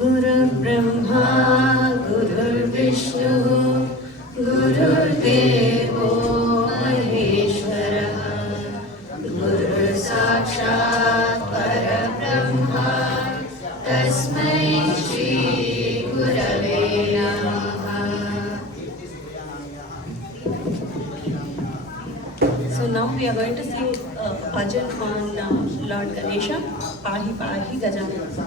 गुरुर्ब्रह्मा गुरुर्विष्णु गुरुर्देवो महेश्वरः गुरुर्साक्षात् परब्रह्मा तस्मै श्री गुरवे नमः. So now we are going to sing bhajan on Lord Ganesha, Pahi Pahi Gajanana.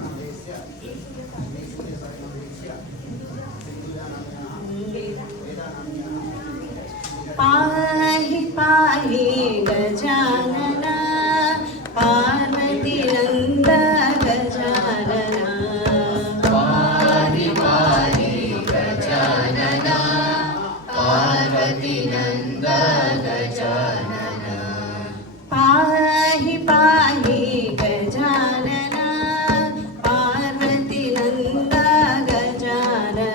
पाहि पाहि गजानना पार्वती नंद गजानना पाहि पाहि गजानना पार्वती नंद गजानना पाहि पाहि गजानना पार्वती नंद गजानना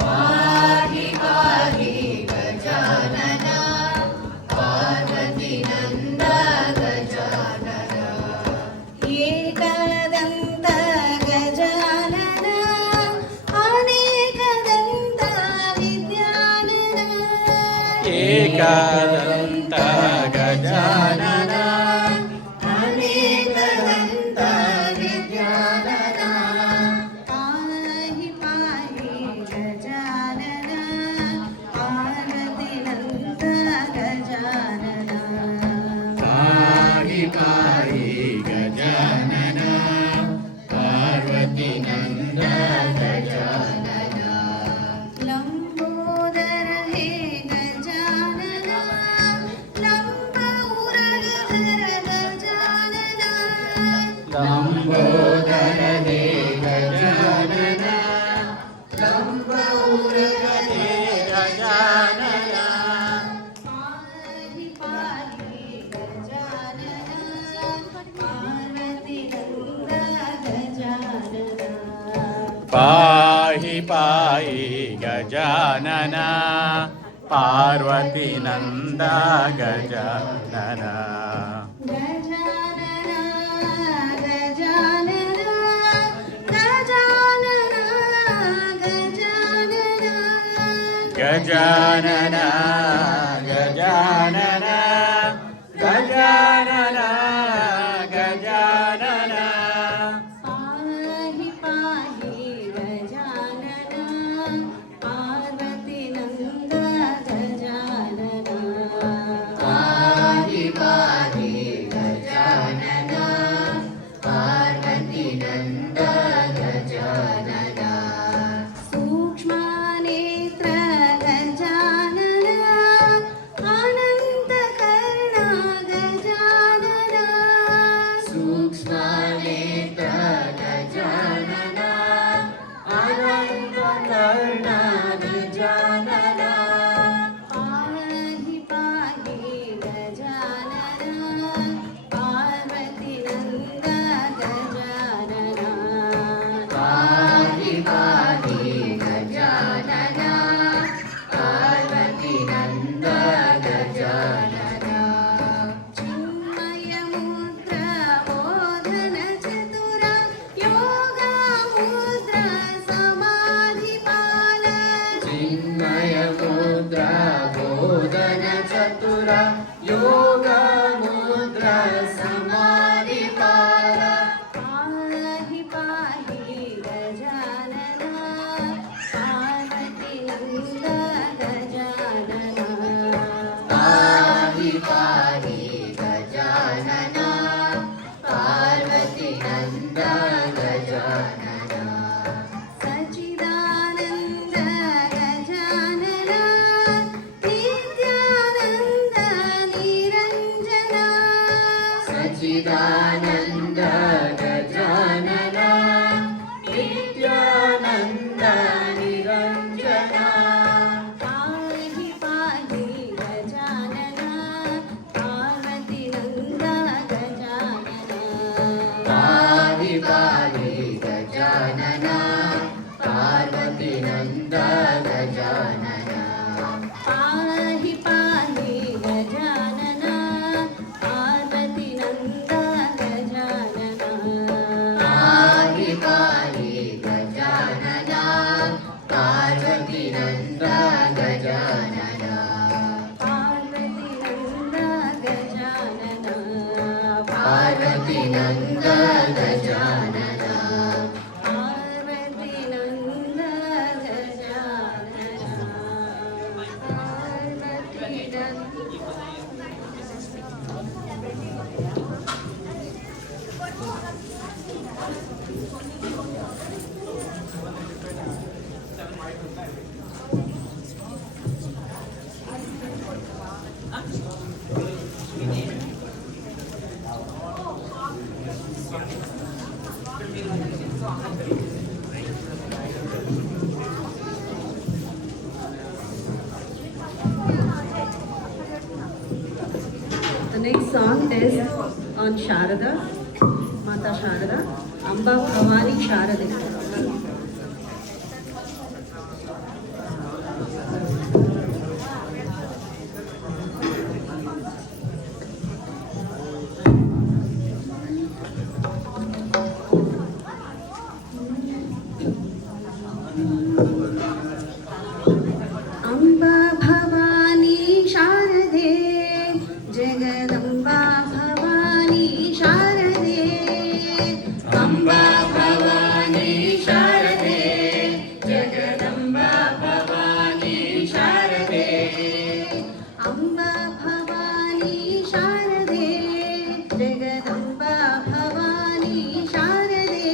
पाहि पाहि गजानना पार्वती नंद गजानना एकदंत गजानना अनेकदंत विद्यानना एकदंत गजानना अनेकदंत विद्यानना पाहि पाहि गजानना पार्वती नंद गजानना पाहि पाहि गजानना पार्वती नंद गजानना लंबोदर हे गजानना लंबोदर गजानना लंबोदर हे गजानना लंबोदर हे गजानना पाहि पाहि गजानना पार्वती नंद गजानना पाहि पाहि गजानना पार्वती नंद गजानना गजानना गजानना गजानना गजानना गजानना गजानना गजानना गजानना पाहि पाहि गजानना पार्वती नंद गजानना पाहि पाहि गजानना पार्वती नंद गजानना सूक्ष्मनेत्र गजानना अनन्तकर्णा गजानना सूक्ष्मनेत्र गजानना अनन्तकर्णा गजानना पाहि पाहि गजानना पार्वती नंद गजानना पाहि पाहि गजानना पार्वती नंद गजानना चिन्मयमुद्रा बोधन चतुरा योगा मुद्रा समाधिपाल चिन्मय मुद्रा बोधन चतुरा योग मुद्रा समाधिपाल पाहि पाहि गजानना पार्वती नंद गजानना पाहि पाहि गजानना पार्वती नंद गजानना सच्चिदानंद गजानना नित्यानंद निरंजन गजानन पार्वती नंद गजानन पार्वती नंद गजानन पार्वती नंद Gajanan Parvati The next song is on Sharada, Mata Sharada, Amba Bhavani Sharade. Amba Bhavani Sharade, Jagadamba Bhavani Sharade, Amba Bhavani Sharde Jagdamba Bhavani Sharde Amba Bhavani Sharade, Jagadamba Bhavani Sharade,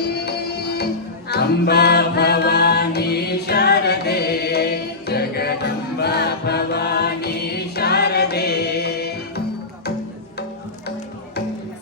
Amba Bhavani शारदे जगदम्बा भवानी शारदे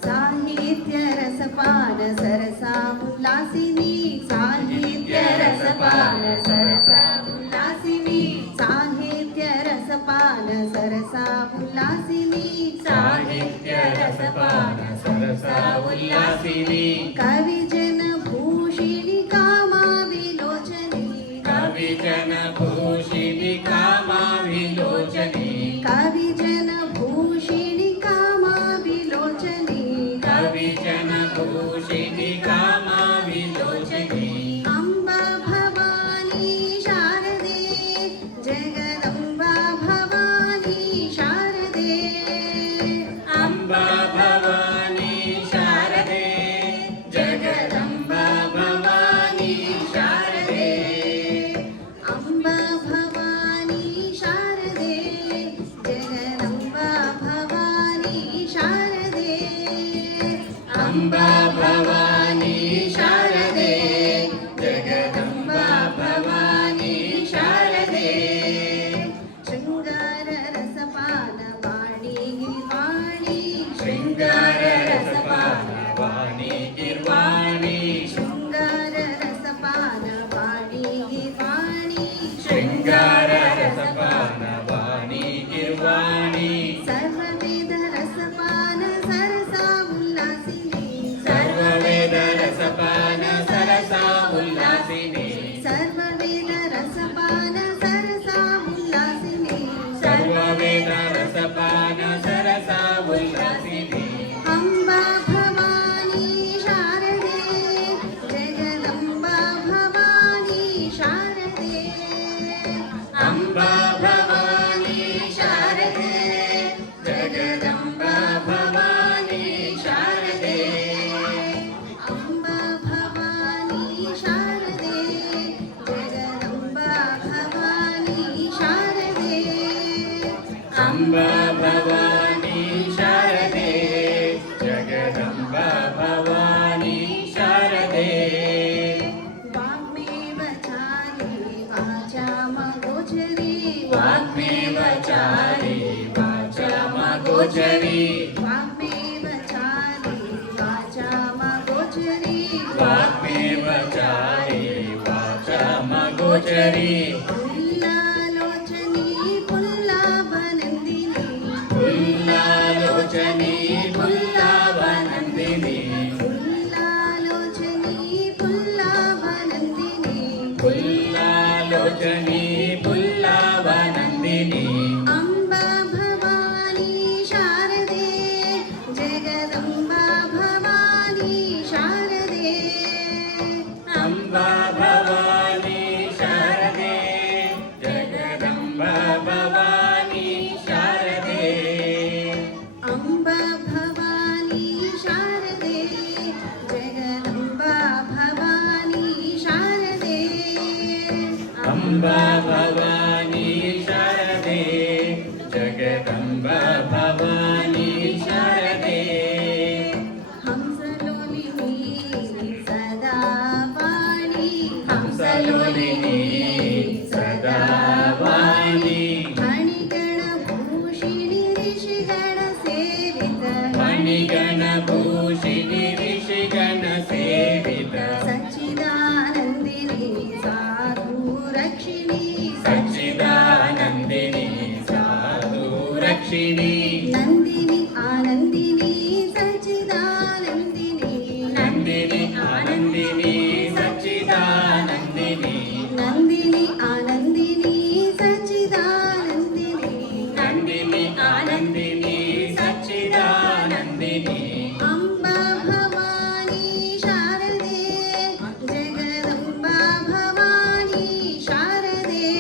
साहित्य रसपान सरसा उल्लासिनी साहित्य रसपान सरसा उल्लासिनी साहित्य रसपान सरसा उल्लासिनी साहित्य रसपान सरसा उल्लासिनी कविजन भूषिणी कामा विलोचनी कविजन भूषिणी कामा विलोचनी कविजन भूषिणी कामा विलोचनी कविजन भूषिणी कामा विलोचनी अम्बा भवानी शारदे जगदम्बा भवानी शारदे अम्बा भवानी शारदे जगदम्बा भवानी शारदे अम्बा भवानी शारदे जगदम्बा भवानी शारदे अम्बा भवानी शारदे जगदम्बा भवानी शारदे शृंगार रसपान वाणी गिरिवाणी शृंगार रसपान वाणी गिर्वाणी शृंगार रसपान वाणी गिरिवाणी शृंगार रसपान वाणी गिर्वाणी सर्ववेद रसपान सरसा उल्लासिनी सर्ववेद रसपान सरसा उल्लासिनी सर्ववेद रसपान सरसा उल्लासिनी सर्ववेद रसपान सरसा उल्लासिनी अम्बा भवानी शारदे जगदम्बा भवानी शारदे अम्बा भवानी शारदे जगदम्बा भवानी शारदे अम्बा भवानी शारदे जगदम्बा भवानी शारदे अम्बा भवानी शारदे जगदम्बा भवानी शारदे वाग्मेव चारी वाचामगोचरी वाग्मेव चारी वाचामगोचरी वाग्मेव चारी वाचामगोचरी वाग्मेव चारी वाचामगोचरी पुल्लालोचनी पुल्लाभनन्दिनी पुल्लालोचनी पुल्लावनन्दिनी पुल्लालोचनी पुल्लाभनन्दिनी पुल्लालोचनी पुल्लावनन्दिनी अम्बा भवानी शारदे जगदम्बा भवानी शारदे अम्बा भवानी शारदे భవానీ శారదే హంసలోలిని సదా వాణి హంసలోలిని సదా వాణి మణిగణ భూషిణి ఋషిగణ సేవిత మణిగణ భూషిణి ఋషిగణ సేవిత సచ్చిదానందిని సాధు రక్షిణి సచ్చిదానందిని సాధు రక్షిణి నందిని ఆనందిని సచ్చిదానందిని నందిని ఆనందిని సచ్చిదానందిని నందిని ఆనందిని సచ్చిదానందిని నందిని ఆనందిని సచ్చిదానందిని అంబా భవానీ శారదే జగదంబా భవానీ శారదే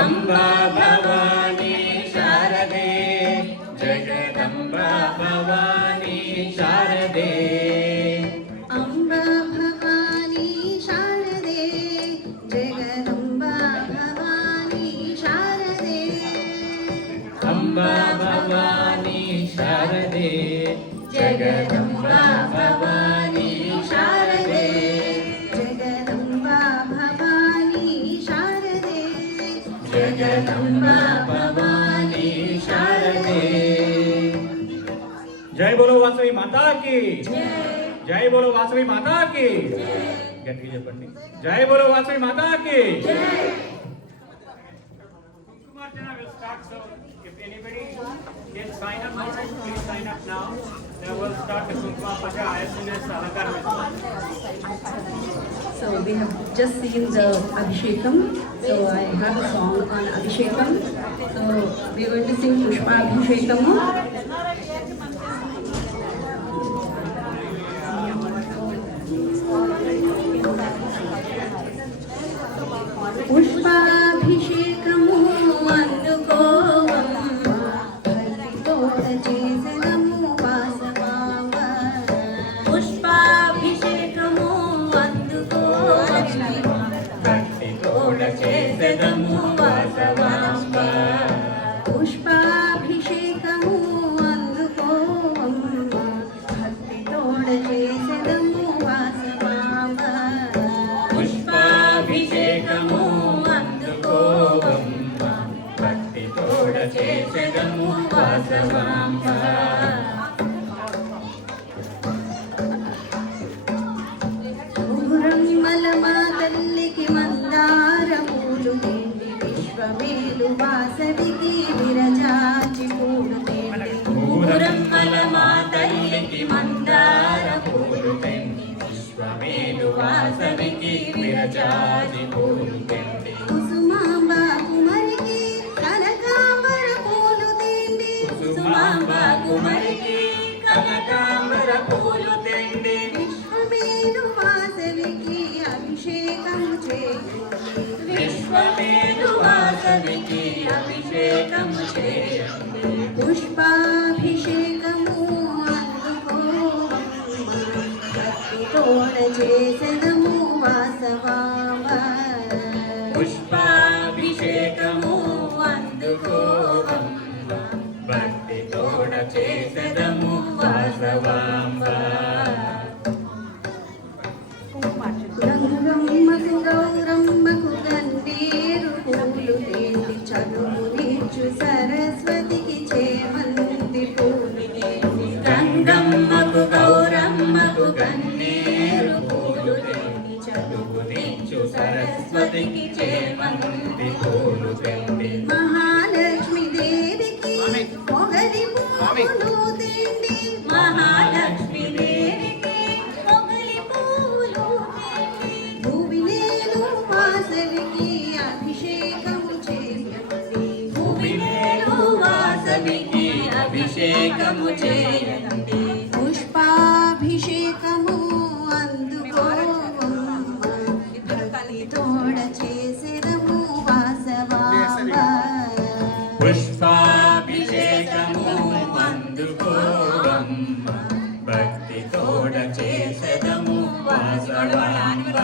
అంబా భవానీ శారదే జగదంబా భవానీ శారదే అంబా భవానీ శారదే జగదంబా భవానీ శారదే అంబా భవానీ శారదే జగదంబా భవానీ శారదే జగదంబా భవానీ శారదే జగదంబా భవానీ శారదే जय बोलो वासवी माता की जय बोलो वासवी माता की गट्टी చెప్పండి जय बोलो वासवी माता की Kumarjana will start, so if anybody can sign up now, please sign up now. Then we'll start the Kumkuma Puja as soon as Alakar will start. So we have just seen the Abhishekam. So I have a song on Abhishekam. So we are going to sing Pushpa Abhishekam. పుష్పాభిషేకము అందుకోవమ్మ భక్తితోడ చేసెదము వాసవామ పుష్పాభిషేకము అందుకోవమ్మ భక్తితోడ చేసెదము Vasavamba పుష్పాభిషేకము అందుకోవమ్మ భక్తితోడ చేసెదము వాసవామ పుష్పాభిషేకము అందుకోవమ్మ భక్తితోడ చేసెదము Vasavamba ఊరమ్మల మా తల్లికి మందార పూలు తేండి విశ్వమేలు వాసవికి విరజాచి పూలు తేండి ఊరమ్మల మా తల్లికి మందార పూలు తెండి విశ్వమేలు వాసవికి విరజాజి పూలు తెండి కుసుమాంబ కుమరికి కనకాంబర పూలు తేండి కుసుమాంబ కుమరికి కనకాంబర పూలు తెండి విశ్వమేలు వాసవికి అభిషేకం చేయండి విశ్వమేలు వాసవికి అభిషేకము చేయండి పుష్పాభిషేకము అందుకోవమ్మ భక్తితోడ చేసెదము వాసవామ పుష్పాభిషేకము అందుకోవమ్మ భక్తితోడ చేసెదము వాసవాంబ గంగమ్మకు గౌరమ్మకు గండేరు పూలు తేండి చదువునిచ్చు సరస్వతికి చేమంతి పూలు తేండి గంగమ్మకు గౌరమ్మకు గన్నేరు పూలు తెండి చదువునిచ్చు సరస్వతికి చేమంతి పూలు తెండి మహాలక్ష్మి దేవికి మొగలి పూలు తేండి మహాలక్ష్మి దేవికి మొగలి పూలు తెండి భూవినేలు వాసవికి అభిషేకము చేయండి భూమినేలు వాసవికి అభిషేకము చేయండి పుష్పాభిషేకము అందుకోవమ్మ భక్తితోడ చేసెదము వాసవామ పుష్పాభిషేకము అందుకోవమ్మ భక్తితోడ చేసెదము వాసవాంబ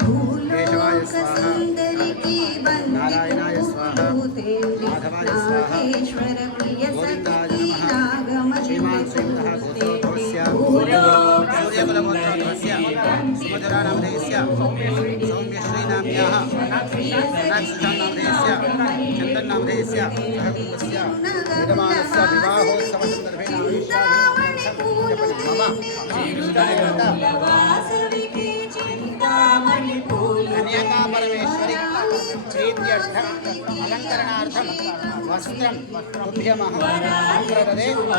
భూలోక సుందరి వాసవికి నారాయణాయ స్వాహ మాధవాయ స్వాహ నాగేశ్వర ప్రియ గోవిందాయ సఖి నమః నాగమణి శ్రీమాన్ శ్రీమతః గోత్రోద్భవస్య సూర్యకులగోత్రోద్భవస్య సుమధురానామధేయస్య సౌమ్యశ్రీనామ్యాః రాజసుజానామధేయస్య చందన్నామధేయస్య సహ కుటుంబస్య యజమానస్య వివాహోత్సవసందర్భేణ వాసవికి చింతామణి పూలు కన్యాకా పరమేశ్వరి ప్రీత్యర్థం అలంకరణార్థం వస్త్రం తుభ్యమహ సంప్రదదే మమ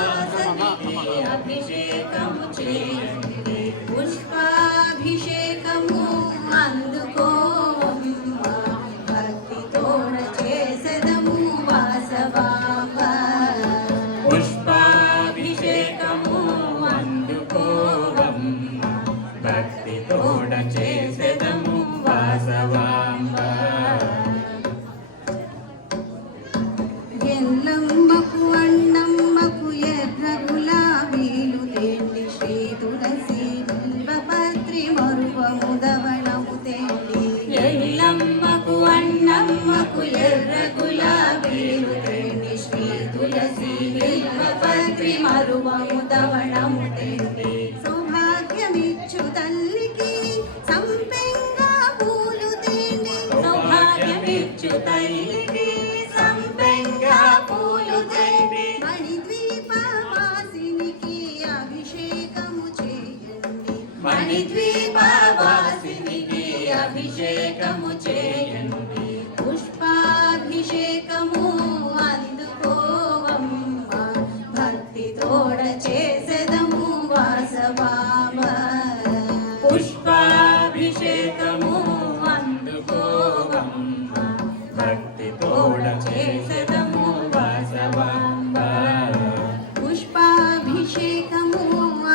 అభిషేకము చేయండి పుష్పాభిషేకము అందుకో భక్తితోడ చేసెదము వాసవాంబ పుష్పాభిషేకము అందుకోవం భక్తితోడ చేసెదము వాసవాంబ ఎల్లమ్మకు అన్నమ్మకు ఎర్ర గులాబీలు తేండి శ్రీ తులసి బిల్వపత్రి మరువము దవనము తేండి ఎల్లమ్మకు అన్నమ్మకు ఎర్ర గులాబీలు తేండి శ్రీ తులసి బిల్వపత్రి మరువము దవనము తేండి సౌభాగ్యమిచ్చు తల్లికి సంపెంగా పూలు తేండి సౌభాగ్యమిచ్చు తల్లికి సంపెంగా పూలు తేండి మణిద్వీపవాసినికి అభిషేకము చేయండి మణిద్వీపవాసినికి అభిషేకము చేయండి పుష్పాభిషేకము అందుకోవమ్మ భక్తితోడ చేసెదము వాసవామ పుష్పాభిషేకము అందుకోవమ్మ భక్తితోడ చేసెదము వాసవాంబ పుష్పాభిషేకము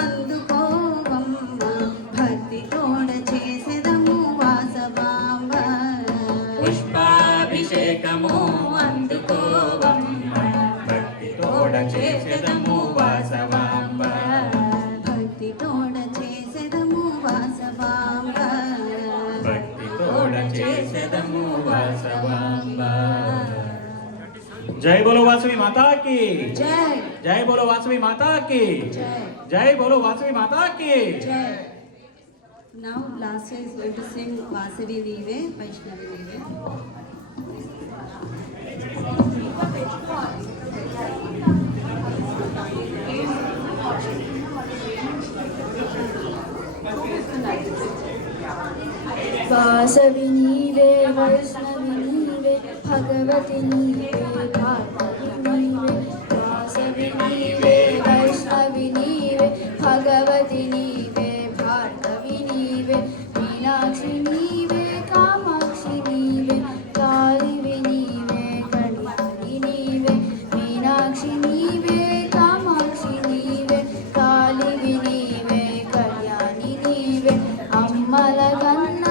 అందుకోవమ్మ భక్తితోడ చేసెదము వాసవాంబ పుష్పాభిషేకము అందుకోవమ్మ భక్తితోడ చేసెదము వాసవాంబ భక్తితోడ చేసెదము వాసవాంబ భక్తితోడ చేసెదము వాసవాంబ జై బోలో వాసవి మాతా की జై जय बोलो वासवी माता की జై जय बोलो वासवी माता की Jai. Now Lasya is going to sing Vasavi Nive, Vaishnavi Nive. Vasavi नीवे वैष्णवि नीवे भगवति नीवे भागवति नीवे वासवि नीवे वैष्णवि नीवे भगवति नीवे भार्गवि नीवे मीनाक्षि नीवे कामाक्षि नीवे कालिवि नीवे कल्याणि नीवे मीनाक्षि नीवे कामाक्षि नीवे कालिवि नीवे कल्याणि नीवे अम्मलगन्न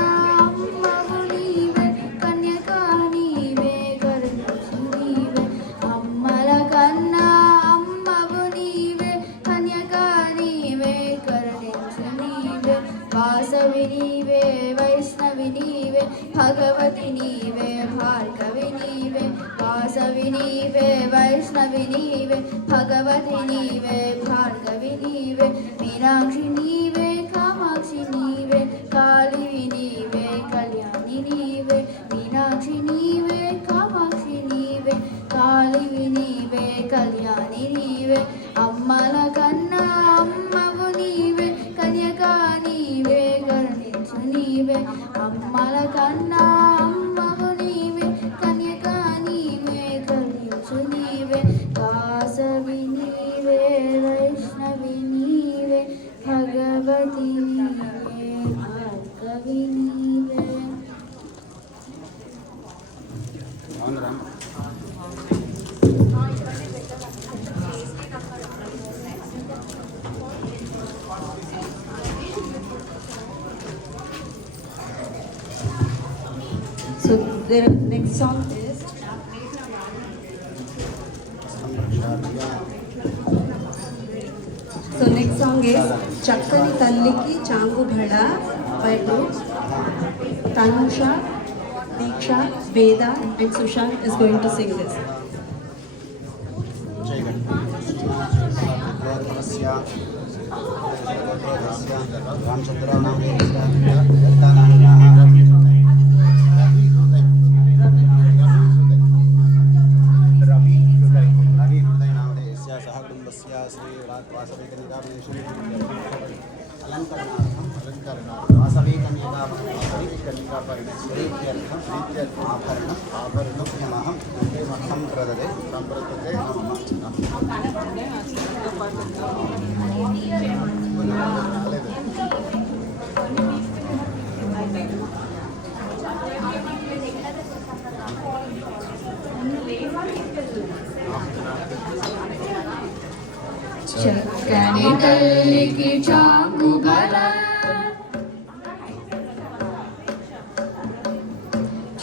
अम्मगु नीवे कन्यका नीवे करुणसु नीवे अम्मलगन्न अम्मगु नीवे कन्यका नीवे करुणसु नीवे वासवि नीवे वैष्णवि नीवे भगवति नीवे भार्गवि नीवे वासवि नीवे वैष्णवि नीवे भगवति नीवे भार्गवि नीवे मीनाक्षि नीवे कामाक्षि नीवे कालिवि नीवे कल्याणि नीवे मीनाक्षि नीवे कामाक्षि नीवे कालिवि नीवे कल्याणि नीवे अम्मलगन्न अम्मगु नीवे कन्यका नीवे करुणिंचु नीवे अम्मलगन्न अम्मगु नीवे कन्यका नीवे करुणिंचु नीवे वासवि नीवे वैष्णवि नीवे भगवति नीवे भार्गवि नीवे అవును Ram So the next song is So next song is Chakkani Talliki Changu Bhada by group Tanusha Diksha, Veda and Sushant is going to sing this. చక్కని తల్లికి చాంగు బల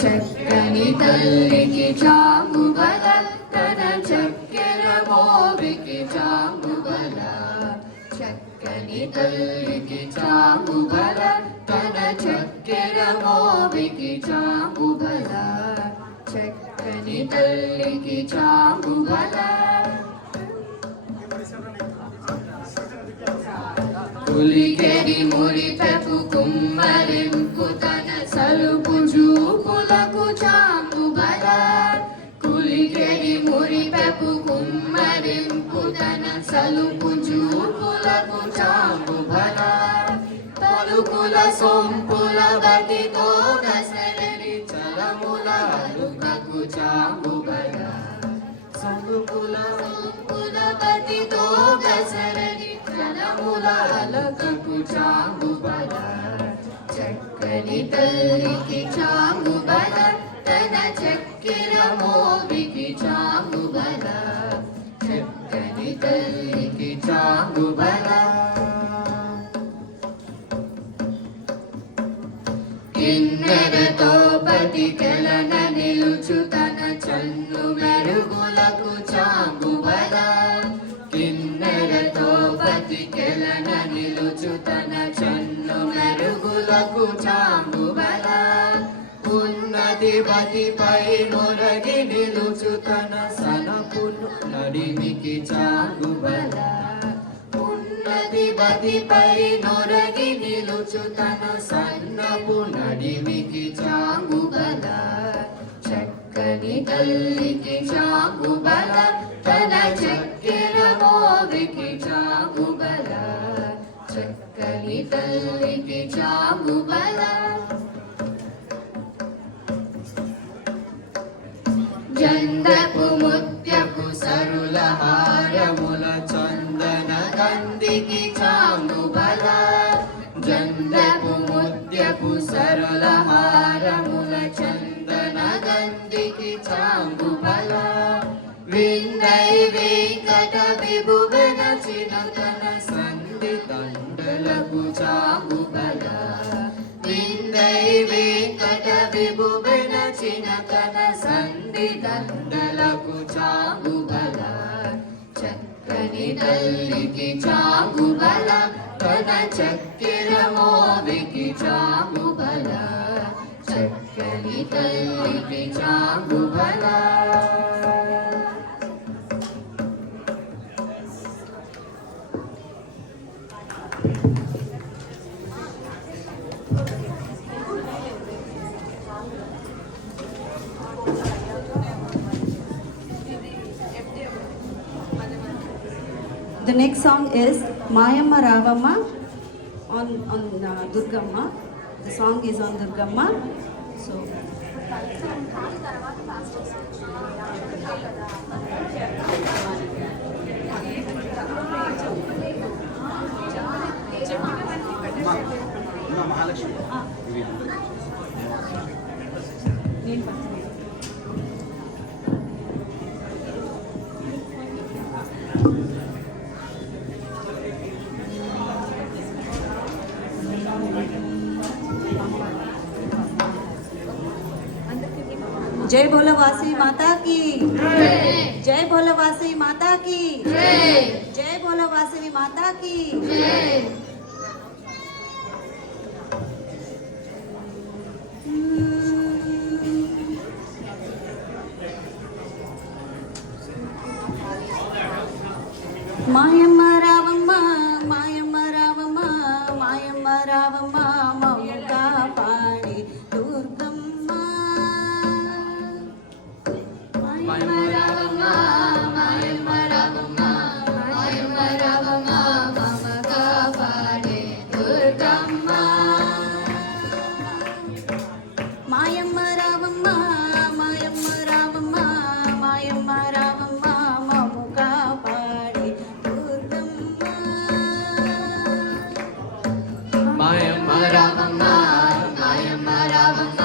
చక్కని తల్లికి చాంగు బల తన చక్కెర మోవికి చాంగు బల చక్కని తల్లికి చాంగు బల తన చక్కెర మోవికి చాంగు బల చక్కని తల్లికి చాంగు బల పులికెరి మురిపెపు కుమ్మరింపు తన సలుపు చూపులకు చాంగు బల కులికెరి మురిపెపు కుమ్మరింపు తన సలుపు చూపులకు చాంగు బల తలుకుల సొంపుల బతితో గసరని చలముల అలుకకు చాంగు బల సొంపుల సొంపుల బతితో గసరని చలముల అలకకు చాంగు బల చక్కని తల్లికి చాంగు బల తన చక్కెర మోవికి చాంగు బల చక్కని తల్లికి చాంగు బల కిన్నెరతో పతికెలన నిలుచు తన చన్ను మెరుగులకు చాంగు బల కిన్నెరతో పతికెలన నిలుచు తన చన్ను మెరుగులకు చాంగు బల ఉన్నది బతిపై నొరగి నిలుచు తన సనపును నడిమికి చాంగు బల ఉన్నది బతిపై నొరగి నిలుచు తన సన్నపు నడిమికి చాంగు బల చక్కని తల్లికి చాంగు బల తన చక్కెర మోవికి చాంగు బల చక్కని తల్లికి చాంగు బల జందపు ముత్యపు సరుల హారముల చందన గంధికి చాంగు బల జందపు ముత్యపు సరుల హారముల చందన గంధికి చాంగు బల విందై వెంకట విభువన చినతన సంధి దండలకు చాంగు బల విందై వెంకట విభువన చినతన సంధి దండలకు చాంగు బల చక్కని తల్లికి చాంగు బల తన చక్కెర మోవికి చాంగు బల చక్కని తల్లికి చాంగు బల The next song is Mayamma Ravamma on Durgamma. The song is on Durgamma. So Mahalakshmi जय भोला वासवी माता की जय भोला वासवी माता की जय भोला वासवी माता की మాయమ్మ రావమ్మ మాయమ్మ రావమ్మ మాయమ్మ రావమ్మ మమ్ముగా పాడి దుర్గమ్మ మాయమ్మ రావమ్మ మాయమ్మ రావమ్మ మాయమ్మ రావమ్మ మమగా పాడే దుర్గమ్మ మాయమ్మ రావమ్మ మాయమ్మ రావమ్మ మాయమ్మ రావమ్మ మమ్ముగా పాడి దుర్గమ్మ మాయమ్మ రావమ్మ మాయమ్మ రావమ్మ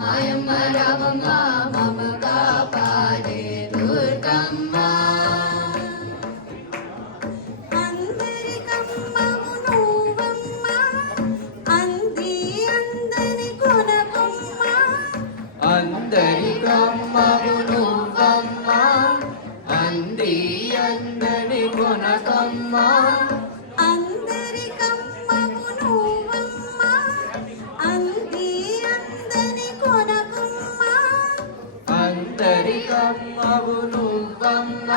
మాయమ్మ రావమ్మ మమగా పాడే దుర్గమ్మ అందరికమ్మవు నువ్వమ్మ అంది అందని కొనకమ్మ అందరికమ్మవు నువ్వమ్మ అంది అందని కొనకమ్మ అందరికమ్మవు నువ్వమ్మ అంది అందని కొనకమ్మ అందరికమ్మవు నువ్వమ్మ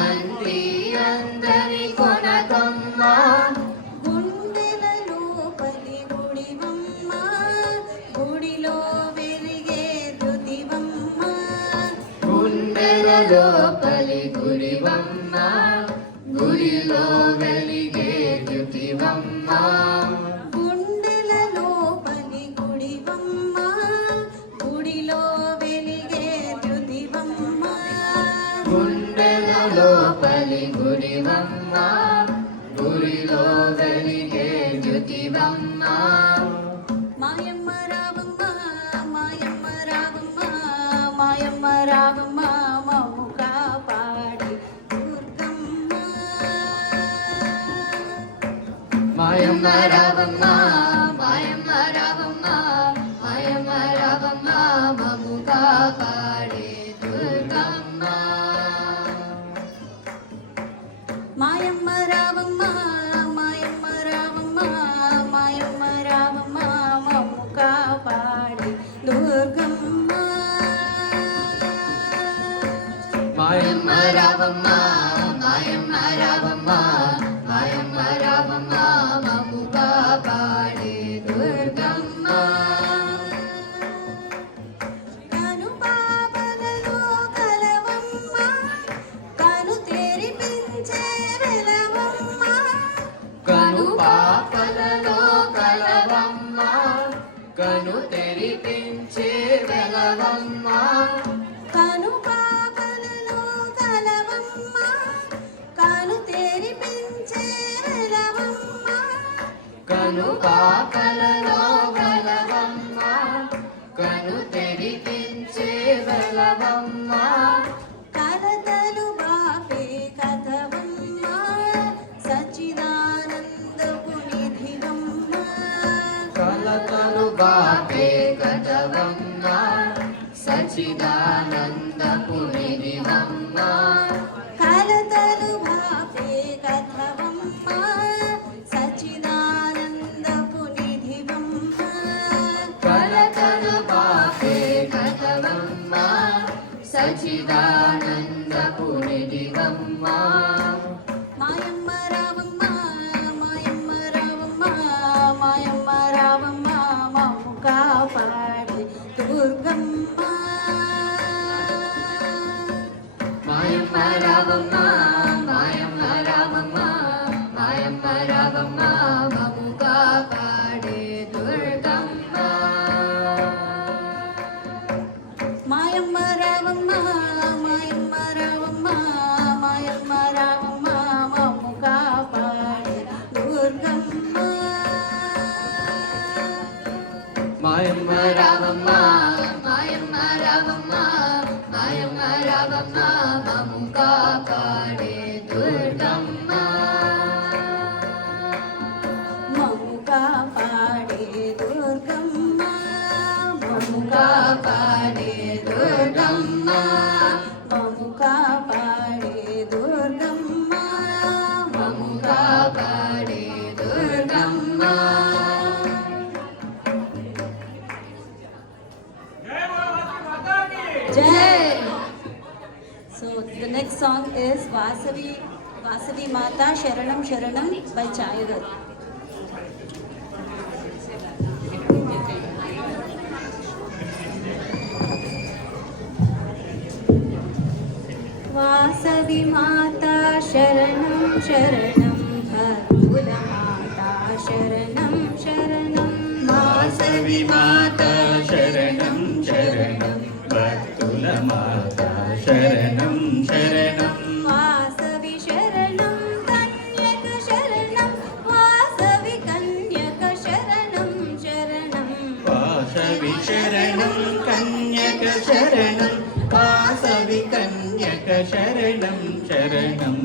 అంది అందని కొనకమ్మ గుండెల లోపలి గుడివమ్మ గుడిలో వెలిగే దుదివమ్మ గుండెల లోపలి గుడివమ్మ గుడిలో వెలిగే ద్యుతివమ్మ గుండెల లోపలి గుడివమ్మ గుడిలో వెలిగే దుదివమ్మ గుండెల లోపలి గుడివమ్మ గుడిలో వెలిగే ద్యుతివమ్మ మాయమ్మ రావమ్మ మాయమ్మ రావమ్మ మాయమ్మ రావమ్మ మమ్ము కాపాడి దుర్గమ్మ మాయమ్మ రావమ్మ మాయమ్మ రావమ్మ మాయమ్మ రావమ్మ మమ్ము కాపాడే దుర్గమ్మ మాయమ్మ రావమ్మ మాయమ్మ రావమ్మ మాయమ్మ రావమ్మ మమ్ము కాపాడి దుర్గమ్మ మాయమ్మ రావమ్మ మాయమ్మ రావమ్మ మాయమ్మ రావమ్మ మమ్ము కాపాడే దుర్గమ్మ కను పాపలలో కలవమ్మ కను తెరిపించే వెలవమ్మ కను పాపలలో కలవమ్మ కను తెరిపించే వెలవమ్మ కను పాపలలో కలవమ్మ కను తెరిపించే వెలవమ్మ కను పాపలలో కలవమ్మ కను తెరిపించే వెలవమ్మ కలతలు బాపే కథవమ్మ సచ్చిదానందపు నిధివమ్మ కలతలు బాపే కథవమ్మ సచిదానందపు నిధివమ్మ కలతలు బాపే కథవమ్మ సచ్చిదానందపు నిధివమ్మ కలతలు బాపే కథవమ్మ సచిదానందపు నిధివమ్మ మాయమ్మ రావమ్మ మాయమ్మ రావమ్మ మాయమ్మ రావమ్మ మమ్ము కాపాడి దుర్గమ్మ మాయమ్మ రావమ్మ మాయమ్మ రావమ్మ మాయమ్మ రావమ్మ మమ్ము కాపాడే దుర్గమ్మ మాయమ్మ రావమ్మ మాయమ్మ రావమ్మ మాయమ్మ రావమ్మ మమ్ము కాపాడి దుర్గమ్మ మాయమ్మ రావమ్మ మాయమ్మ రావమ్మ మాయమ్మ రావమ్మ మమ్ము కాపాడే దుర్గమ్మ మమ్ము కాపాడే దుర్గమ్మ మమ్ము కాపాడే దుర్గమ్మ మమ్ము కాపాడే దుర్గమ్మ మమ్ము కాపాడే Durgamma Jai. So the next song is Vasavi Vasavi మాతా శరణం శరణం బై ఛాయ గారు. వాసవి మాతా శరణం శరణం భక్తుల మాతా శరణం శరణం. వాసవి మాతా శరణం శరణం భక్తుల మాతా శరణం శరణం. వాసవి శరణం కన్యక శరణం వాసవి కన్యక శరణం శరణం. వాసవి శరణం కన్యక శరణం వాసవి కన్యక శరణం శరణం.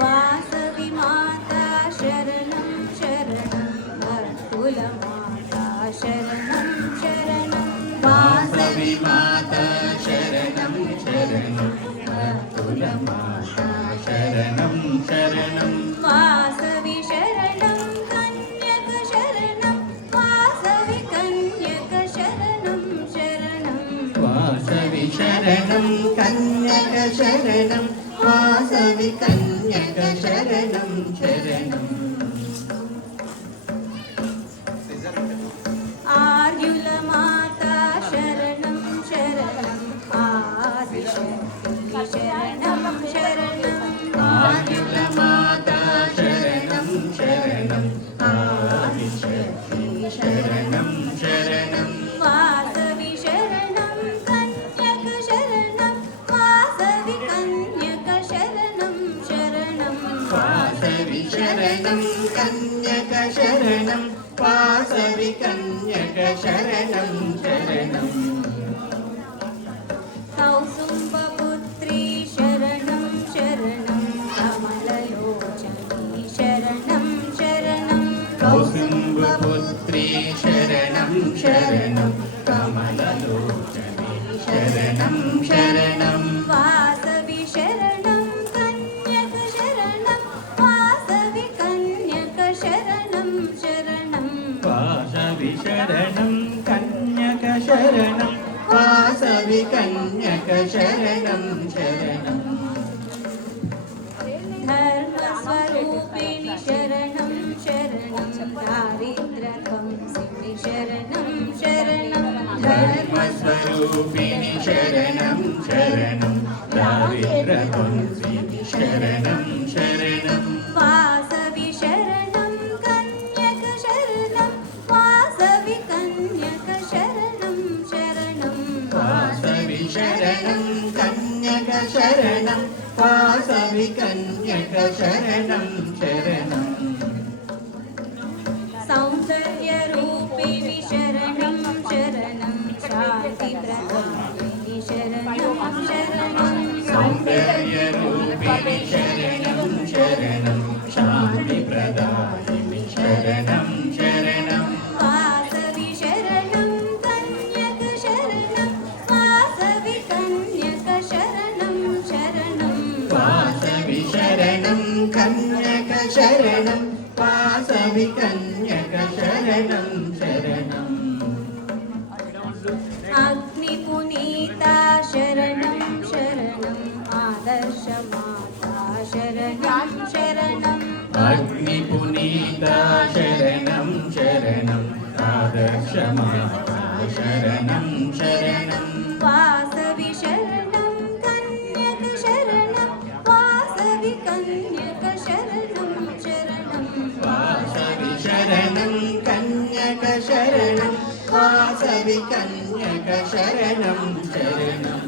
వాసవి మాతా శరణం శరణం భక్తుల మాతా శరణం శరణం. వాసవి మాతా శరణం శరణం భక్తుల మాతా శరణం శరణం. వాసవి శరణం కన్యక శరణం వాసవి కన్యక శరణం శరణం. వాసవి శరణం కన్యక శరణం వాసవి కన్యక శరణం శరణం. ఆర్యుల మాతా శరణం శరణం ఆదిశక్తి శరణం శరణం. ఆర్యుల మాతా శరణం శరణం ఆదిశక్తి శరణం శరణం. వాసవి శరణం కన్యక శరణం వాసవి కన్యక శరణం శరణం. వాసవి శరణం కన్యక శరణం వాసవి కన్యక శరణం శరణం. కౌసుంబపుత్రీ శరణం శరణం కమలలోచనీ శరణం శరణం. కౌసుంబపుత్రీ శరణం శరణం కమలలోచనీ శరణం శరణం. వాసవి శరణం కన్యక శరణం వాసవి కన్యక శరణం శరణం. వాసవి శరణం కన్యక శరణం వాసవి కన్యక శరణం శరణం. ధర్మస్వరూపిణి శరణం శరణం దారిద్ర్యకంసిని శరణం శరణం. ధర్మస్వరూపిణి శరణం శరణం దారిద్ర్యకంసిని శరణం శరణం. వాసవి శరణం కన్యక శరణం వాసవి కన్యక శరణం శరణం. వాసవి శరణం కన్యక శరణం వాసవి కన్యక శరణం శరణం. సౌందర్య రూపిణి శరణం శరణం శాంతి ప్రదాయిని శరణం శరణం. సౌందర్య రూపిణి శరణం శరణం శాంతి ప్రదాయిని శరణం శరణం. వాసవి శరణం కన్యక శరణం వాసవి కన్యక శరణం శరణం. వాసవి శరణం కన్యక శరణం వాసవి కన్యక శరణం శరణం. అగ్ని పునీతా శరణం శరణం ఆదర్శ మాతా శరణం శరణం. అగ్ని పునీతా శరణం శరణం ఆదర్శ మాతా శరణం శరణం. వాసవి శరణం కన్యక శరణం వాసవి కన్యక శరణం శరణం. వాసవి శరణం కన్యక శరణం వాసవి కన్యక శరణం శరణం.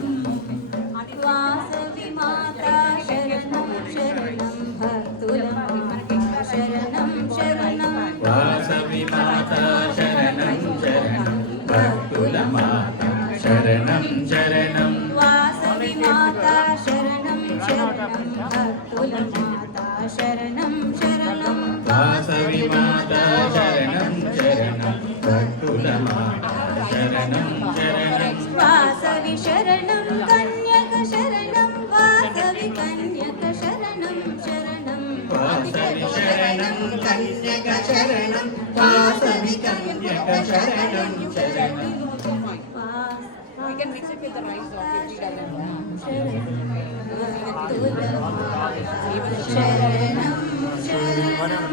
వాసవి మాతా శరణం శరణం భక్తుల మాతా శరణం శరణం. వాసవి మాతా శరణం శరణం భక్తుల మాతా శరణం శరణం. వాసవి మాతా శరణం శరణం భక్తుల మాతా శరణం శరణం. వాసవి మాతా శరణం శరణం భక్తుల మాతా శరణం శరణం. వాసవి శరణం కన్యక శరణం వాసవి కన్యక శరణం శరణం. వాసవి శరణం కన్యక శరణం వాసవి కన్యక శరణం శరణం. We can mix it with the rice or శరణం శరణం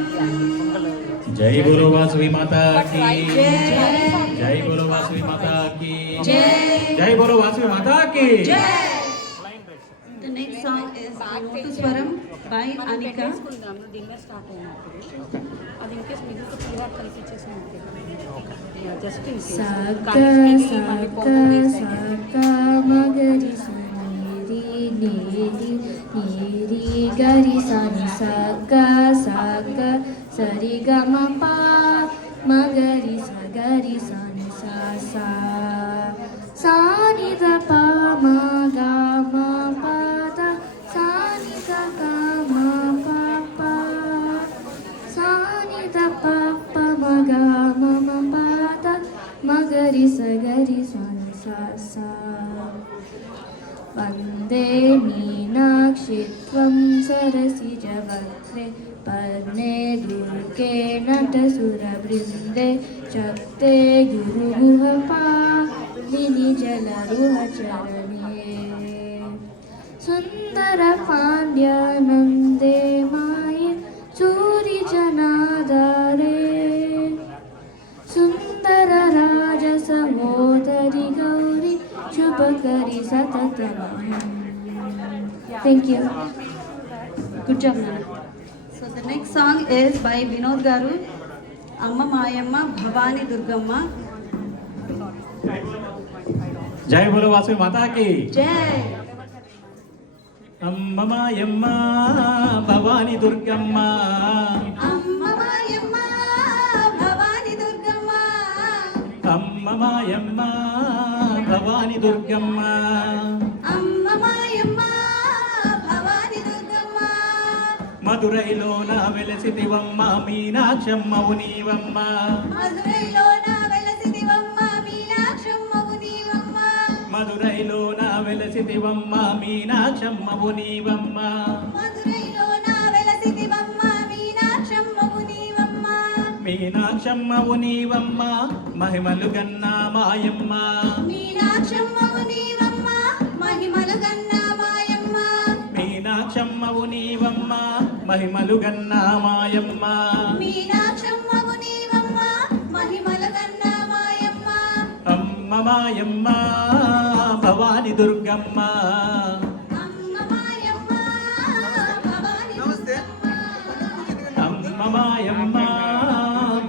जय बोलो वासवी माता की जय बोलो वासवी माता की जय बोलो वासवी माता की The next song is Lotu Swaram by Anika. Dinner start అయినప్పుడు అది ఇన్కేస్ మిగిలితే పిల్లవాడు కలిసి ఇచ్చేసి జస్ట్ సక సక సక మగరి సని నీరి నీరి గరి సని సక సక సరి గమ ప మగరి సగరి సని సా సా సాని ద ప మ గ మ ప ద సాని ద గ మ ప ప సాని ద ప ప మ గ మ మ ప ద మగరి సగరి సని సా సా వందే మీనాక్షి త్వం సరసిజవక్త్రే పర్ణే దుర్గే నటసురబృందే శక్తే గురుగుహపాలిని జలరుహచరణే సుందర పాండ్యానందే మాయే సూరి జనాదరే సుందర రాజ సహోదరి Gauri Shubhakari సతతమహం. Thank you. Good job, Nana. So the next song is by Vinod Garu, Amma Mayamma Bhavani Durgamma. जय बोलो वासवी माता की Jai. अम्मा मायम्मा Bhavani Durgamma Amma Mayamma Bhavani Durgamma. अम्मा मायम्मा Bhavani Durgamma Amma Mayamma Bhavani Durgamma. మధురైలోన వెలసితివమ్మ మీనాక్షమ్మవు నీవమ్మ మధురైలోన వెలసితివమ్మ మీనాక్షమ్మవు నీవమ్మ. మధురైలోన వెలసితివమ్మ మీనాక్షమ్మవు నీవమ్మ మధురైలోన వెలసితివమ్మ మీనాక్షమ్మవు నీవమ్మ. మీనాక్షమ్మవు నీవమ్మ మహిమలు గన్నా మాయమ్మ మీనాక్షమ్మవు నీవమ్మ మహిమలు గన్నా మాయమ్మ. మీనాక్షమ్మవు నీవమ్మ మహిమలు గన్నా మాయమ్మ మీనాక్షమ్మవు నీవమ్మ మహిమలు గన్నా మాయమ్మ. అమ్మ మాయమ్మ భవాని దుర్గమ్మ అమ్మ మాయమ్మ భవాని దుర్గమ్మ. అమ్మ మాయమ్మ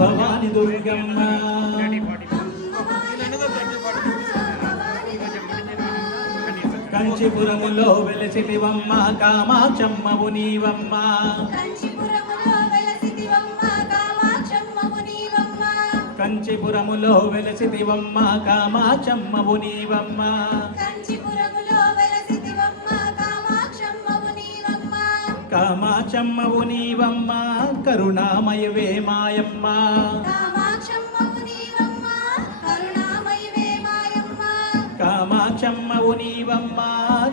భవాని దుర్గమ్మ కంచిపురములో వెలసితివమ్మ కామాక్షమ్మవు నీవమ్మ కంచిపురములో వెలసితివమ్మ కామాక్షమ్మవు నీవమ్మ. కంచిపురములో వెలసితివమ్మ కామాక్షమ్మవు నీవమ్మ కంచిపురములో వెలసితివమ్మ కామాక్షమ్మవు నీవమ్మ. కామాక్షమ్మవు నీవమ్మ కరుణామయవే మాయమ్మ కామాక్షమ్మవు నీవమ్మ కరుణామయివే మాయమ్మ. కామాక్షమ్మవు నీవమ్మ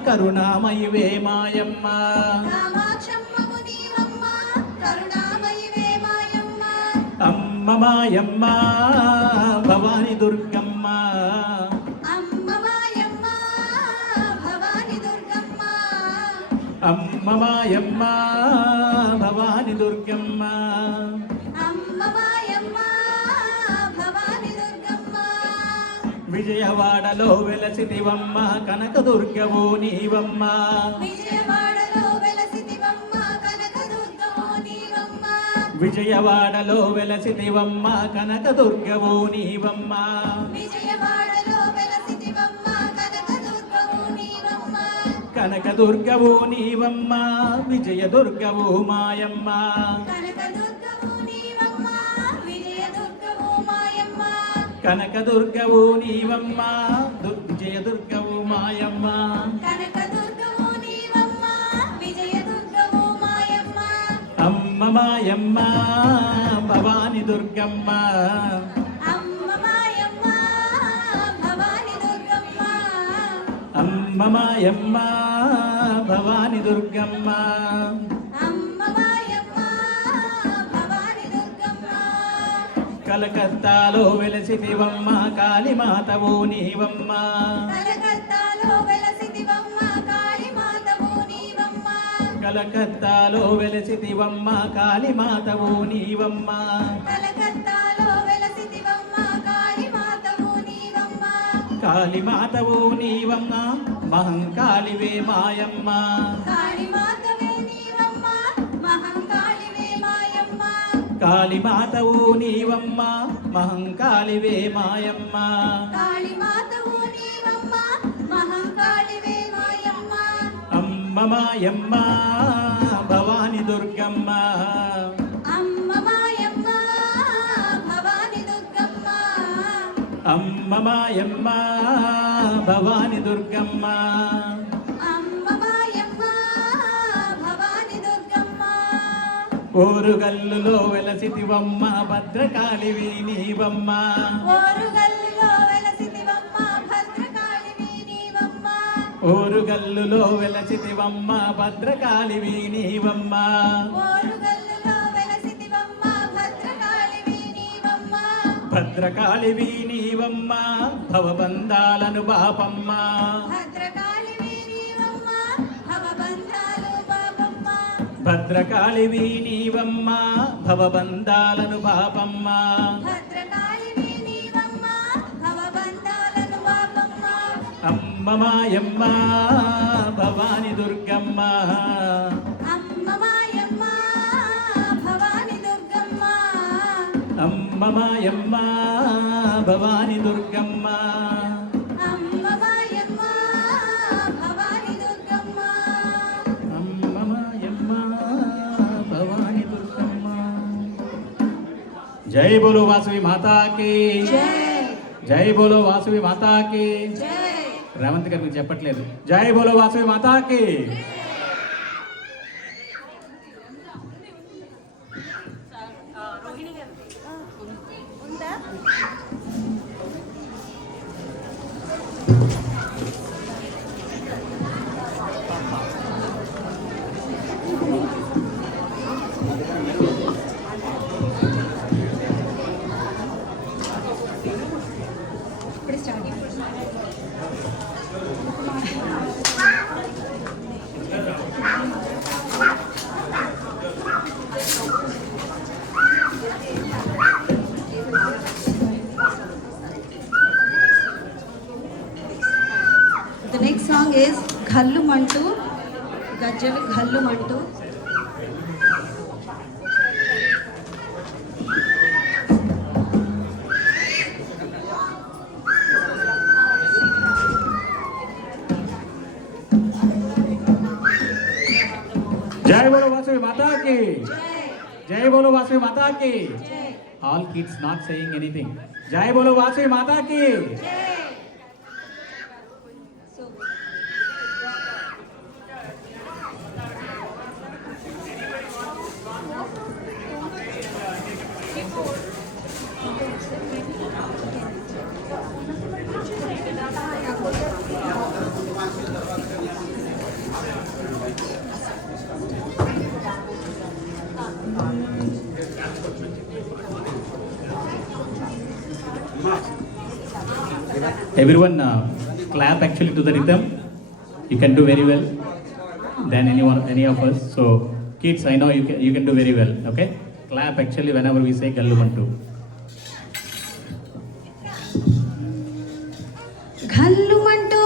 కరుణామయవే మాయమ్మ కామాక్షమ్మవు నీవమ్మ కరుణామయివే మాయమ్మ. అమ్మ మాయమ్మ భవాని దుర్గమ్మ అమ్మ మాయమ్మ భవాని దుర్గమ్మ. అమ్మ మాయమ్మ భవాని దుర్గమ్మ అమ్మ మాయమ్మ భవాని దుర్గమ్మ. విజయవాడలో వెలసితివమ్మ కనకదుర్గవు నీవమ్మ విజయవాడలో వెలసితివమ్మ కనకదుర్గము నీవమ్మ. విజయవాడలో వెలసితివమ్మ కనకదుర్గవు నీవమ్మ విజయవాడలో వెలసితివమ్మ కనకదుర్గము నీవమ్మ. కనకదుర్గవు నీవమ్మ విజయదుర్గవు మాయమ్మ కనకదుర్గము నీవమ్మ విజయదుర్గము మాయమ్మ. కనకదుర్గవు నీవమ్మ విజయదుర్గవు మాయమ్మ కనకదుర్గము నీవమ్మ విజయదుర్గము మాయమ్మ. అమ్మ మాయమ్మ భవాని దుర్గమ్మ అమ్మ మాయమ్మ భవాని దుర్గమ్మ. అమ్మ మాయమ్మ భవాని దుర్గమ్మ అమ్మ మాయమ్మ భవాని దుర్గమ్మ. కలకత్తాలో వెలసితివమ్మ కాళీమాతవు నీవమ్మ కలకత్తాలో వెలసితివమ్మ కాళీమాతవు నీవమ్మ. కలకత్తాలో వెలసితివమ్మ కాళీమాతవు నీవమ్మ కలకత్తాలో వెలసితివమ్మ కాళీమాతవు నీవమ్మ కాళీమాతవు నీవమ్మ మహంకాళివే మాయమ్మ కాళీమాతవే నీవమ్మ మహంకాళివే మాయమ్మ కాళీమాతవు నీవమ్మ మహంకాళివే మాయమ్మ కాళీమాతవు నీవమ్మ మహంకాళివే మాయమ్మ అమ్మ మాయమ్మ భవాని దుర్గమ్మ అమ్మ మాయమ్మ భవాని దుర్గమ్మ అమ్మ మాయమ్మ భవాని దుర్గమ్మ అమ్మ మాయమ్మ భవాని దుర్గమ్మ ఓరుగల్లులో వెలసితివమ్మ భద్రకాళివి నీవమ్మ ఓరుగల్లులో వెలసితివమ్మ భద్రకాళివి నీవమ్మ ఓరుగల్లులో వెలసితివమ్మ భద్రకాళివి నీవమ్మ ఓరుగల్లులో వెలసితివమ్మ భద్రకాళివి నీవమ్మ భద్రకాళివి నీవమ్మ భవబంధాలను బాపమ్మ భద్రకాళివి నీవమ్మ భవబంధాలు బాపమ్మ భద్రకాళివి నీవమ్మ భవబంధాలను బాపమ్మ భద్రకాళివి నీవమ్మ భవబంధాలను బాపమ్మ అమ్మ మాయమ్మ భవాని దుర్గమ్మ అమ్మ మాయమ్మ భవాని దుర్గమ్మ అమ్మ మాయమ్మ భవాని దుర్గమ్మ అమ్మ మాయమ్మ భవాని దుర్గమ్మ అమ్మ మాయమ్మ భవాని దుర్గమ్మ. జై బోలో వాసవి మాతాకి జై బోలో వాసవి మాతాకి. రేవంత్ గారు మీకు చెప్పట్లేదు. జై బోలో వాసవి మాతాకి. The next song is Ghallu Mantu, Gajjalu Ghallu Mantu. జై బోలో వాసవి మాతాకి. జై బోలో వాసవి మాతాకి. All kids not saying anything. జై బోలో వాసవి మాతాకి. Everyone clap actually to the rhythm. You can do very well than any of us. So kids, I know you can do very well. Okay, clap actually whenever we say Gallu Mantu. ఘల్లు మంటూ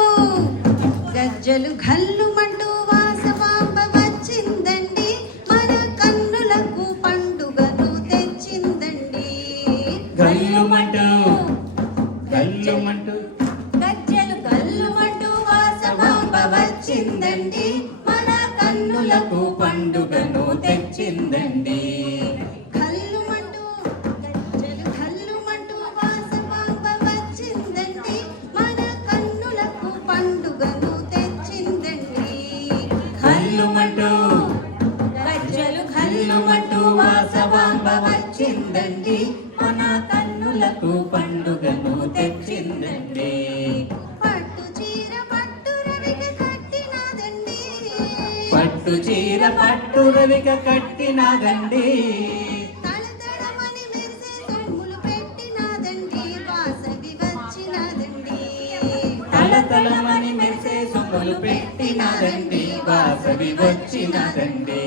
గజ్జలు ఘల్లు మంటూ వాసవాంబ వచ్చిందండి మన కన్నులకు పండుగను తెచ్చిందండి Gallu Mantu, Gallu Mantu. గజ్జలు ఘల్లు మంటూ వాసవాంబ వచ్చిందండి మన కన్నులకు పండుగను తెచ్చిందండి ఘల్లు మంటూ గజ్జలు ఘల్లు మంటూ వాసవాంబ వచ్చిందండి మన కన్నులకు పండుగను తెచ్చిందండి Gallu Mantu, గజ్జలు ఘల్లు మంటూ వాసవాంబ వచ్చిందండి మన కన్నులకు పండుగను తెచ్చిందండి పట్టు చీర పట్టు రవిక కట్టినాదండి పట్టు చీర పట్టు రవిక కట్టినాదండి తళతళమని మెరిసే సొమ్ములు పెట్టినాదండి వాసవి వచ్చినాదండి తలతలమని మెరిసే సొమ్ములు పాలు పెట్టినదండి వాసవి వచ్చినదండి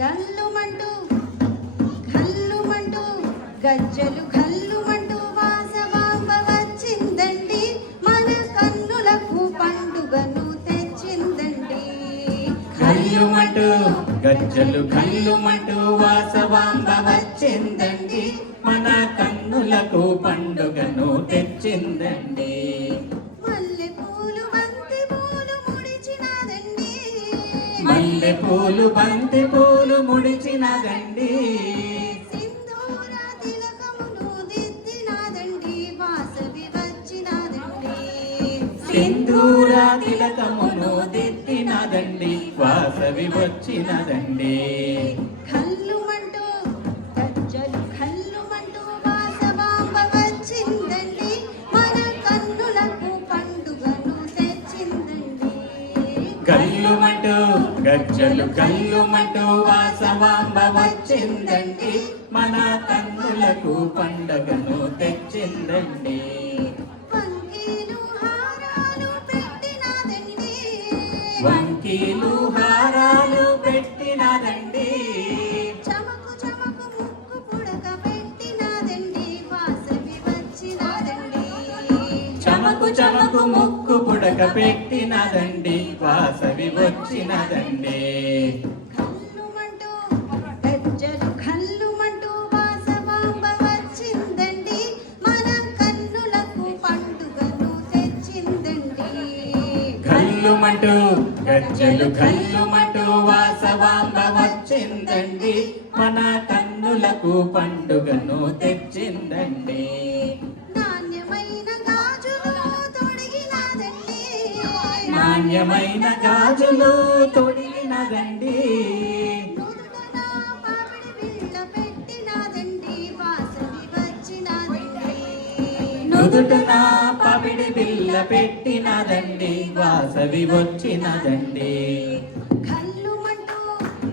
గల్లుమంటూ గల్లుమంటూ గజ్జలు గల్లుమంటూ వాసవాంబ వచ్చిందండి మన కన్నులకు పండుగను తెచ్చిందండి కల్లుమంటూ గజ్జలు కల్లుమంటూ వాసవాంబ వచ్చిందండి మన కన్నులకు పండుగను తెచ్చిందండి మల్లె పూలు బంతి పూలు ముడిచినాదండి మల్లె పూలు బంతి పూలు ముడిచినదండి సింధూర తిలకమును దిద్దినాదండి వాసవి వచ్చినాదండి సింధూర తిలకమును దిద్దినదండి వాసవి వచ్చినదండి కల్లుమంటూ గజ్జలు కల్లుమంటూ వాసవాంబ వచ్చిందండి మన కన్నులకు పండుగను తెచ్చిందండి కల్లుమంటూ గజ్జలు కల్లుమంటూ వాసవాంబ వచ్చిందండి మన కన్నులకు పండుగను తెచ్చిందండి వంకీలు హారాలు పెట్టినాదండి వంకీలు హారాలు పెట్టినదండి చమకు చమకు ముక్కు పుడక పెట్టినాదండి వాసవి వచ్చినాదండి చమకు చమకు ముక్కు పుడక పెట్టినదండి వాసవి వచ్చినదండి కల్లుమంటూ గజ్జలు కల్లుమంటూ వాసవాంబ వచ్చిందండి మన కన్నులకు పండుగను తెచ్చిందండి కల్లుమంటూ గజ్జలు కల్లుమంటూ వాసవాంబ వచ్చిందండి మన కన్నులకు పండుగను తెచ్చిందండి నాణ్యమైన గాజులు తొడిగినాదండి నాణ్యమైన గాజులు తొడిగినదండి నుదుటన పాపిడి బిళ్ళ పెట్టినాదండి వాసవి వచ్చినాదండి నుదుటన పవిడి బిల్ల పెట్టినదండి వాసవి వచ్చినదండి కల్లుమంటూ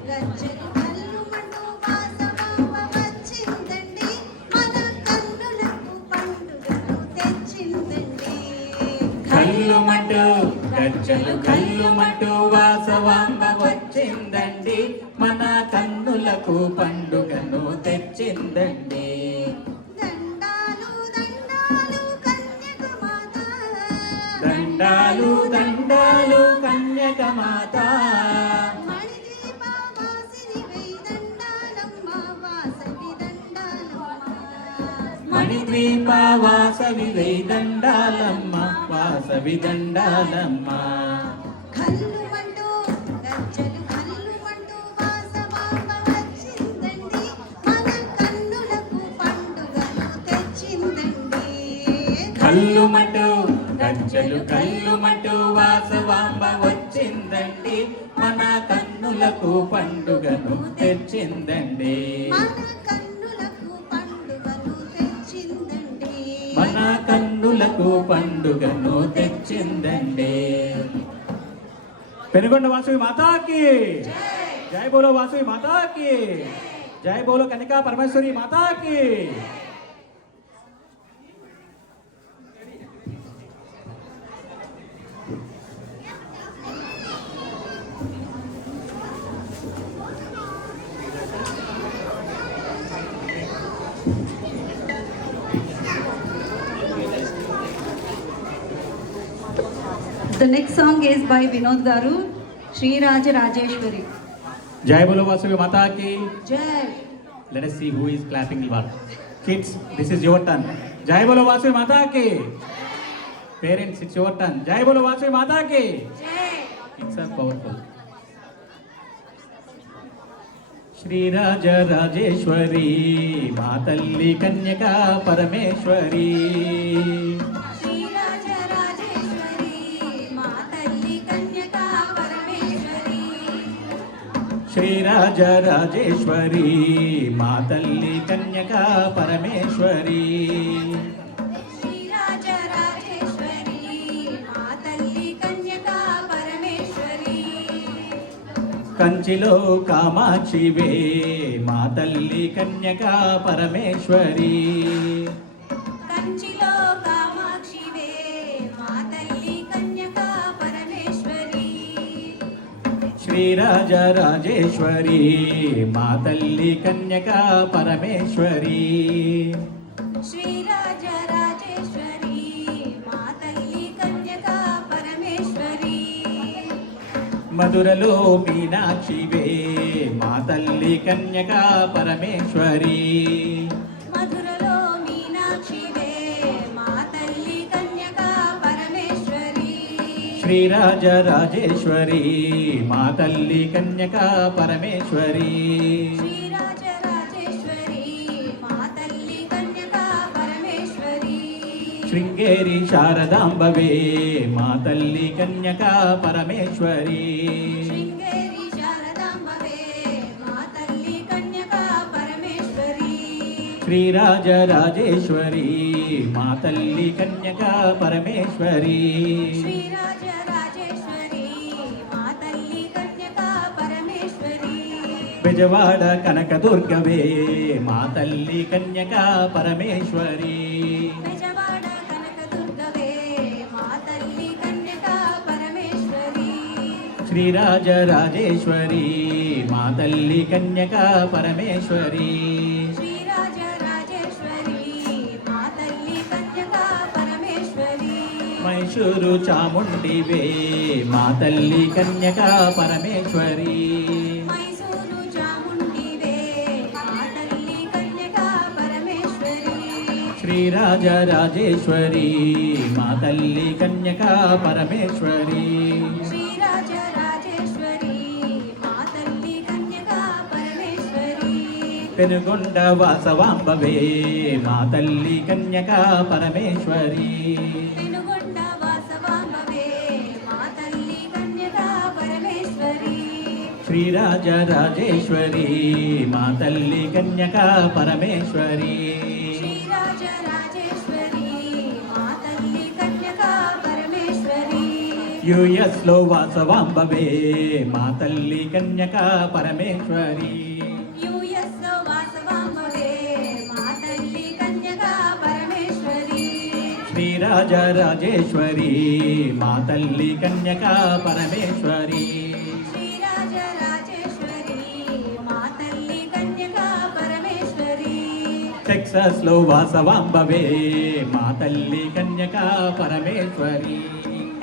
గజ్జలు కల్లుమంటూ వాసవాంబ వచ్చిందండి మన కన్నులకు పండుగను తెచ్చిందండి కల్లుమంటూ గజ్జలు కల్లుమంటూ వాసవాంబ వచ్చిందండి మన కన్నులకు పండుగను తెచ్చిందండి దండాలు దండాలు కన్యక మాత దండాలు దండాలు కన్యక మాత మణిదీప వాసిని వెయ్యి దండాలమ్మ వాసవి దండాలమ్మ మణిద్వీప వాసవి దండాలమ్మ వాసవి దండాలమ్మ కల్లుమంటూ గజ్జలు కల్లుమంటూ వాసవాంబ వచ్చిందండి మన కన్నులకు పండుగను తెచ్చిందండి కల్లుమంటూ గజ్జలు కల్లుమంటూ వాసవాంబ వచ్చిందండి మన కన్నులకు పండుగను తెచ్చిందండి మన కన్నులకు పండుగను తెచ్చిందండి మన కన్నులకు పండుగను తెచ్చిందండి పెనుగొండ వాసవి మాతాకి జై బోలో వాసవి మాతాకి జై బోలో కనికా పరమేశ్వరి మాతాకి The next song is by Vinod Garu, Sri Raja Rajeshwari. జై బోలో వాసవి మాతాకి Jai. Let us see who is clapping what. Kids, this is your turn. Jai Bolo Vasavi Mata ki. Parents, it's your turn. Jai Bolo Vasavi Mata ki. Kids are powerful. Shri Raja Rajeshwari, Matalli Kanyaka Parameshwari. Shri రాజ రాజేశ్వరి మా తల్లి కన్యక పరమేశ్వరి శ్రీ రాజ రాజేశ్వరి మా తల్లి కన్యక పరమేశ్వరి కంచిలో కామాక్షివే మా తల్లి కన్యక పరమేశ్వరి కంచిలో కామాక్షివే మా శ్రీరాజరాజేశ్వరి మా తల్లి కన్యకా పరమేశ్వరి శ్రీరాజరాజేశ్వరి మా తల్లి కన్యకా పరమేశ్వరి మధురలో మీనాక్షివే మా తల్లి కన్యకా పరమేశ్వరి మధురలో మీనాక్షివే మా తల్లి కన్యకా పరమేశ్వరి శ్రీరాజరాజేశ్వరి మా తల్లి కన్యకా పరమేశ్వరి శ్రీరాజరాజేశ్వరి మా తల్లి కన్యకా పరమేశ్వరి శృంగేరి శారదాంబవే మా తల్లి కన్యకా పరమేశ్వరి శృంగేరి శారదాంబవే మా తల్లి కన్యకా పరమేశ్వరి శ్రీరాజరాజేశ్వరి మా తల్లి కన్యకా పరమేశ్వరి శ్రీరాజరాజేశ్వరి మా తల్లి కన్యకా పరమేశ్వరి బెజవాడ కనకదుర్గవే మా తల్లి కన్యకా పరమేశ్వరి బెజవాడ కనకదుర్గవే మా తల్లి కన్యకా పరమేశ్వరి శ్రీరాజరాజేశ్వరి మా తల్లి కన్యకా పరమేశ్వరి శ్రీరాజరాజేశ్వరి మా తల్లి కన్యకా పరమేశ్వరి మైసూరు చాముండివే మా తల్లి కన్యకా పరమేశ్వరి మైసూరు చాముండివే మా తల్లి కన్యకా పరమేశ్వరి శ్రీరాజరాజేశ్వరి మా తల్లి కన్యకా పరమేశ్వరి శ్రీరాజరాజేశ్వరి మా తల్లి కన్యకా పరమేశ్వరి పెనుగొండ వాసవాంబవే మా తల్లి కన్యకా పరమేశ్వరి పెనుగొండ వాసవాంబవే మా తల్లి కన్యకా పరమేశ్వరి శ్రీరాజరాజేశ్వరి మా తల్లి కన్యకా పరమేశ్వరి శ్రీరాజరాజేశ్వరి మా తల్లి కన్యకా పరమేశ్వరి యుఎస్ లో వాసవాంబవే మా తల్లి కన్యకా పరమేశ్వరి యుఎస్ లో వాసవాంబవే మా తల్లి కన్యకా పరమేశ్వరి శ్రీరాజరాజేశ్వరి మా తల్లి కన్యకా పరమేశ్వరి శ్రీరాజరాజేశ్వరి మా తల్లి కన్యకా పరమేశ్వరి టెక్సాస్ లో వాసవాంబవే మా తల్లి కన్యకా పరమేశ్వరి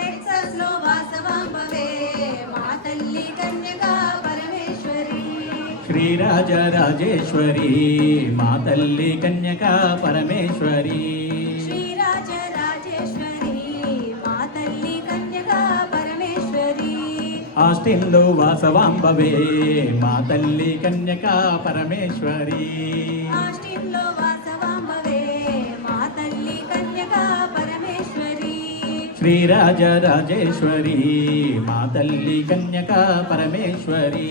టెక్సాస్ లో వాసవాంబవే మా తల్లి కన్యకా పరమేశ్వరి శ్రీరాజరాజేశ్వరి మా తల్లి కన్యకా పరమేశ్వరి శ్రీరాజరాజేశ్వరి మా తల్లి కన్యకా పరమేశ్వరి ఆస్టిన్ లో వాసవాంబవే మా తల్లి కన్యకా పరమేశ్వరి ఆస్టిన్ లో వాసవాంబవే మా తల్లి కన్యకా పరమేశ్వరి శ్రీరాజరాజేశ్వరి మా తల్లి కన్యకా పరమేశ్వరి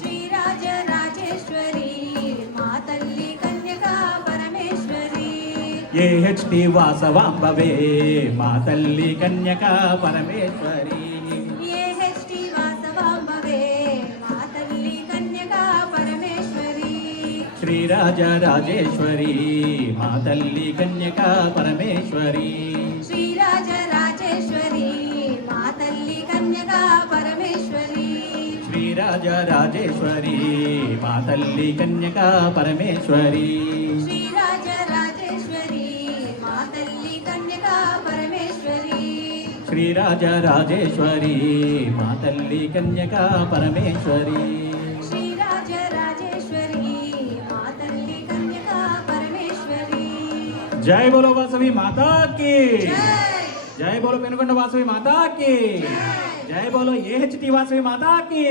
శ్రీరాజరాజేశ్వరి మా తల్లి కన్యకా పరమేశ్వరి ఏహెచ్టి వాసవాంబవే మా తల్లి కన్యకా పరమేశ్వరి ఏహెచ్టి వాసవాంబవే మా తల్లి కన్యకా పరమేశ్వరి శ్రీరాజరాజేశ్వరి మా తల్లి కన్యకా పరమేశ్వరి శ్రీరాజరాజేశ్వరి మా తల్లి కన్యకా పరమేశ్వరి శ్రీరాజరాజేశ్వరి మా తల్లి కన్యకా పరమేశ్వరి శ్రీరాజరాజేశ్వరి మా తల్లి కన్యకా పరమేశ్వరి శ్రీరాజరాజేశ్వరి మా తల్లి కన్యకా పరమేశ్వరి శ్రీరాజరాజేశ్వరి మా తల్లి కన్యకా పరమేశ్వరి జై బోలో వాసవి మాతా की జై జై బోలో పెనుగొండ వాసవి మాతా की జై బోలో ఏహెచ్టి వాసవి మాతా की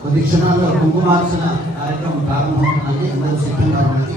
కొద్ది క్షణాల్లో కుంకుమార్చన కార్యక్రమం ప్రారంభమవుతున్నది అందరూ సిద్ధంగా ఉన్నది